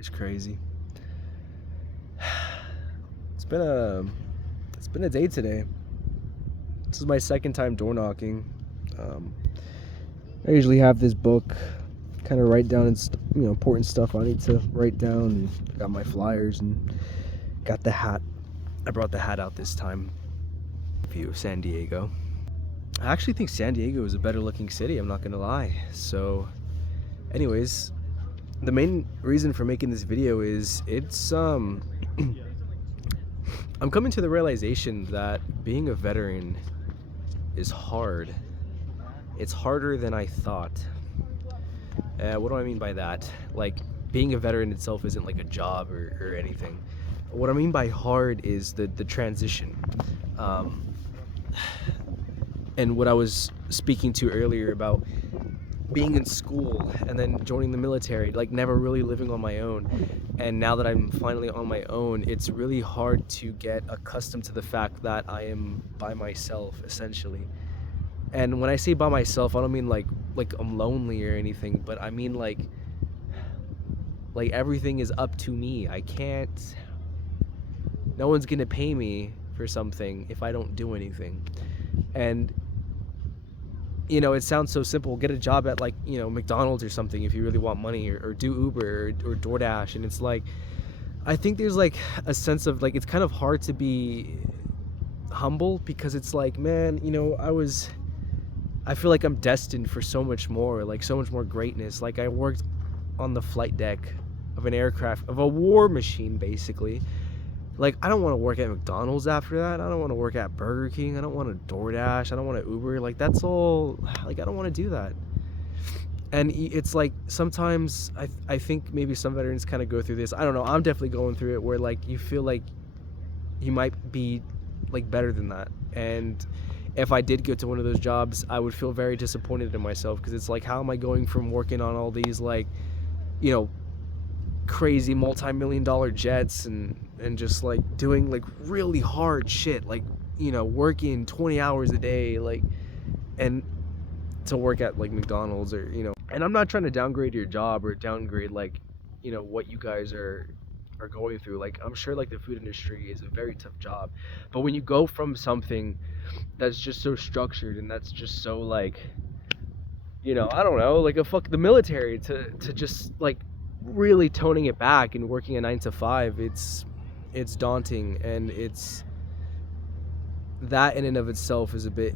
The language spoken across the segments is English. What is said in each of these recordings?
is crazy. It's been a day today. This is my second time door knocking. Um, I usually have this book, kind of write down important stuff I need to write down. And I got my flyers and got the hat. I brought the hat out this time. View of San Diego. I actually think San Diego is a better looking city. I'm not gonna lie. So, anyways, the main reason for making this video is I'm coming to the realization that being a veteran is hard. It's harder than I thought. What do I mean by that? Like, being a veteran itself isn't like a job or anything. What I mean by hard is the transition. And what I was speaking to earlier about being in school and then joining the military, like never really living on my own. And now that I'm finally on my own, it's really hard to get accustomed to the fact that I am by myself, essentially. And when I say by myself, I don't mean like I'm lonely or anything, but I mean like everything is up to me. No one's gonna pay me for something if I don't do anything. And it sounds so simple. Get a job at McDonald's or something if you really want money, or do Uber or DoorDash. And it's like, I think there's like a sense of like, it's kind of hard to be humble because it's like, man, I feel like I'm destined for so much more, like so much more greatness. Like I worked on the flight deck of an aircraft, of a war machine, basically. Like, I don't want to work at McDonald's after that. I don't want to work at Burger King. I don't want to DoorDash. I don't want to Uber. Like, that's all. Like, I don't want to do that. And it's like, sometimes I think maybe some veterans kind of go through this. I don't know. I'm definitely going through it where, like, you feel like you might be, like, better than that. And if I did go to one of those jobs, I would feel very disappointed in myself because it's like, how am I going from working on all these, like, crazy multi-million-dollar jets and just like doing like really hard shit, like working 20 hours a day, like, and to work at like McDonald's or and I'm not trying to downgrade your job or downgrade like what you guys are going through. Like, I'm sure like the food industry is a very tough job, but when you go from something that's just so structured and that's just so like I don't know, like the military to just like really toning it back and working a 9 to 5, it's daunting, and it's that in and of itself is a bit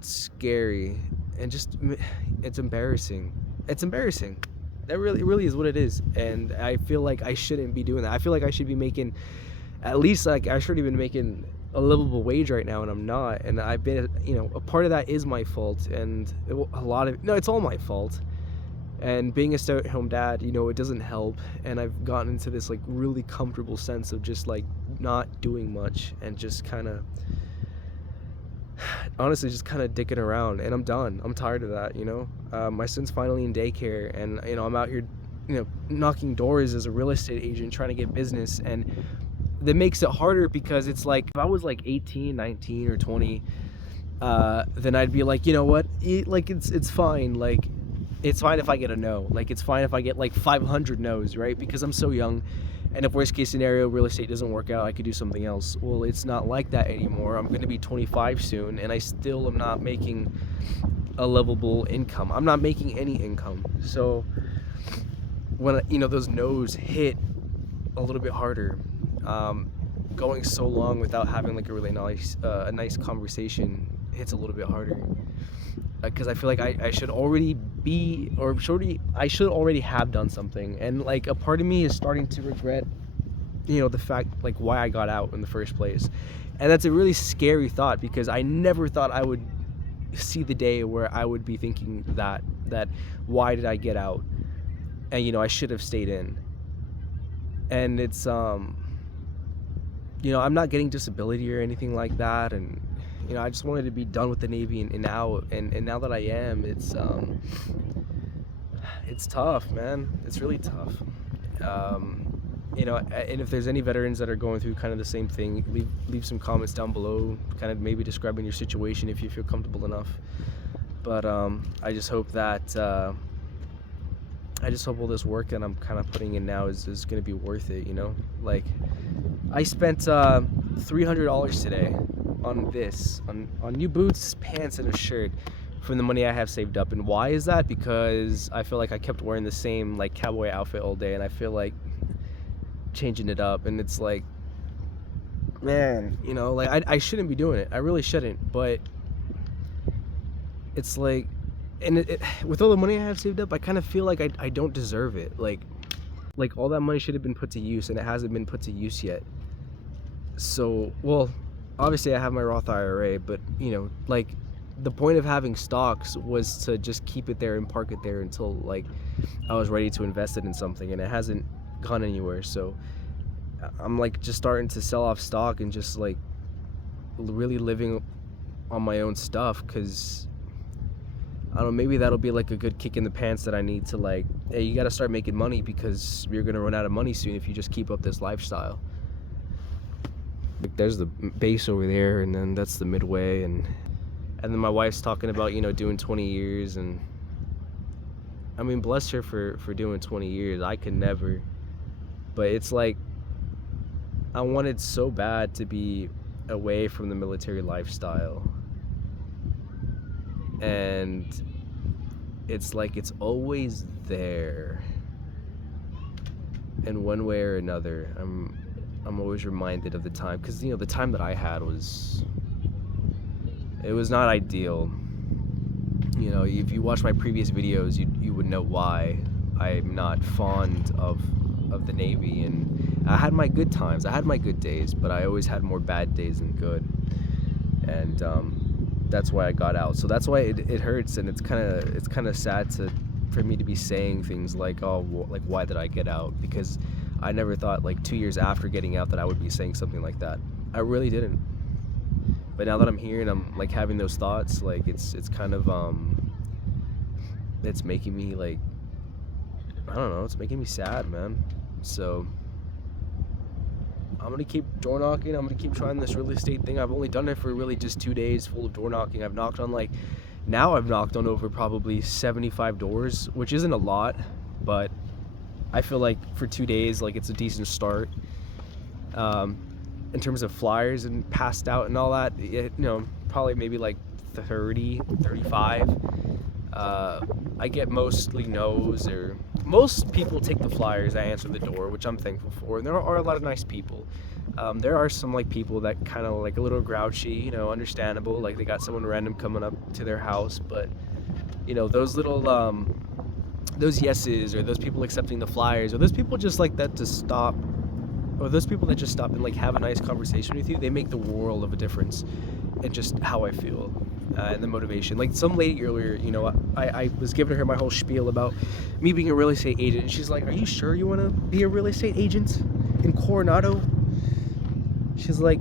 scary, and just it's embarrassing. That really is what it is. And I feel like I shouldn't be doing that. I feel like I should be making at least, like, I should have been making a livable wage right now, and I'm not. And I've been a part of that is my fault, and it's all my fault. And being a stay-at-home dad, it doesn't help. And I've gotten into this like really comfortable sense of just like not doing much and just kind of, honestly, just kind of dicking around. And I'm done. I'm tired of that. My son's finally in daycare, and I'm out here, knocking doors as a real estate agent trying to get business. And that makes it harder because it's like, if I was like 18, 19, or 20, then I'd be like, you know what, like it's fine. Like, it's fine if I get a no. Like, it's fine if I get like 500 no's, right? Because I'm so young, and if worst case scenario real estate doesn't work out, I could do something else. Well, it's not like that anymore. I'm going to be 25 soon, and I still am not making a livable income. I'm not making any income. So when those no's hit a little bit harder, going so long without having like a really nice conversation hits a little bit harder. Because I feel like I should already I should already have done something. And like a part of me is starting to regret the fact like why I got out in the first place. And that's a really scary thought, because I never thought I would see the day where I would be thinking that why did I get out, and I should have stayed in. And it's I'm not getting disability or anything like that, and I just wanted to be done with the Navy, and now that I am, it's tough, man. It's really tough. And if there's any veterans that are going through kind of the same thing, leave some comments down below, kind of maybe describing your situation if you feel comfortable enough. But I just hope that I just hope all this work that I'm kind of putting in now is going to be worth it, you know? Like, I spent $300 today on this, on new boots, pants, and a shirt from the money I have saved up. And why is that? Because I feel like I kept wearing the same, like, cowboy outfit all day, and I feel like changing it up. And it's like, man, you know, like, I shouldn't be doing it. I really shouldn't. But it's like, and with all the money I have saved up, I kind of feel like I don't deserve it. Like all that money should have been put to use, and it hasn't been put to use yet. So, well, obviously I have my Roth IRA, but you know, like the point of having stocks was to just keep it there and park it there until like I was ready to invest it in something, and it hasn't gone anywhere. So I'm like just starting to sell off stock and just like really living on my own stuff, because I don't know, maybe that'll be like a good kick in the pants that I need to like, hey, you gotta start making money because you're gonna run out of money soon if you just keep up this lifestyle. Like there's the base over there, and then that's the midway, and then my wife's talking about, you know, doing 20 years, and I mean, bless her for doing 20 years. I could never. But it's like I wanted so bad to be away from the military lifestyle. And it's like it's always there. In one way or another, I'm always reminded of the time, because you know the time that I had was, it was not ideal. You know, if you watch my previous videos, you would know why I'm not fond of the Navy. And I had my good times, I had my good days, but I always had more bad days than good. And that's why I got out. So that's why it hurts, and it's kind of sad for me to be saying things like, oh, like why did I get out? Because I never thought like 2 years after getting out that I would be saying something like that. I really didn't. But now that I'm here and I'm like having those thoughts, like it's kind of it's making me like, I don't know, it's making me sad, man. So I'm gonna keep door knocking. I'm gonna keep trying this real estate thing. I've only done it for really just 2 days full of door knocking. I've knocked on like, now I've knocked on over probably 75 doors, which isn't a lot, but I feel like for 2 days, like it's a decent start. In terms of flyers and passed out and all that, you know, probably maybe like 30, 35. I get mostly no's, or most people take the flyers. I answer the door, which I'm thankful for. And there are a lot of nice people. There are some like people that kind of like a little grouchy, you know, understandable. Like they got someone random coming up to their house, but you know, those little those yeses, or those people accepting the flyers, or those people just like that to stop, or those people that just stop and like have a nice conversation with you, they make the world of a difference in just how I feel. And the motivation. Like some lady earlier, you know, I was giving her my whole spiel about me being a real estate agent, and she's like, are you sure you want to be a real estate agent in Coronado? She's like,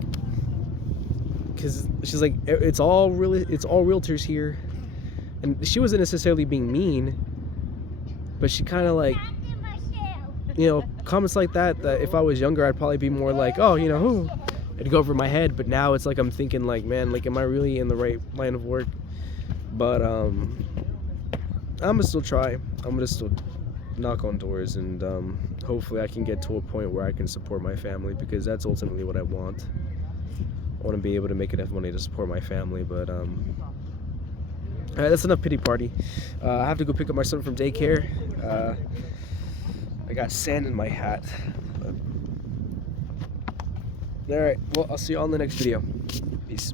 because she's like, it's all realtors here. And she wasn't necessarily being mean, but she kind of like, you know, comments like that if I was younger, I'd probably be more like, oh, you know, who? It'd go over my head. But now it's like I'm thinking like, man, like, am I really in the right line of work? But I'm gonna still try. I'm gonna still knock on doors, and hopefully I can get to a point where I can support my family, because that's ultimately what I want. I want to be able to make enough money to support my family. But all right, that's enough pity party. I have to go pick up my son from daycare. I got sand in my hat. All right, well, I'll see you all in the next video. Peace.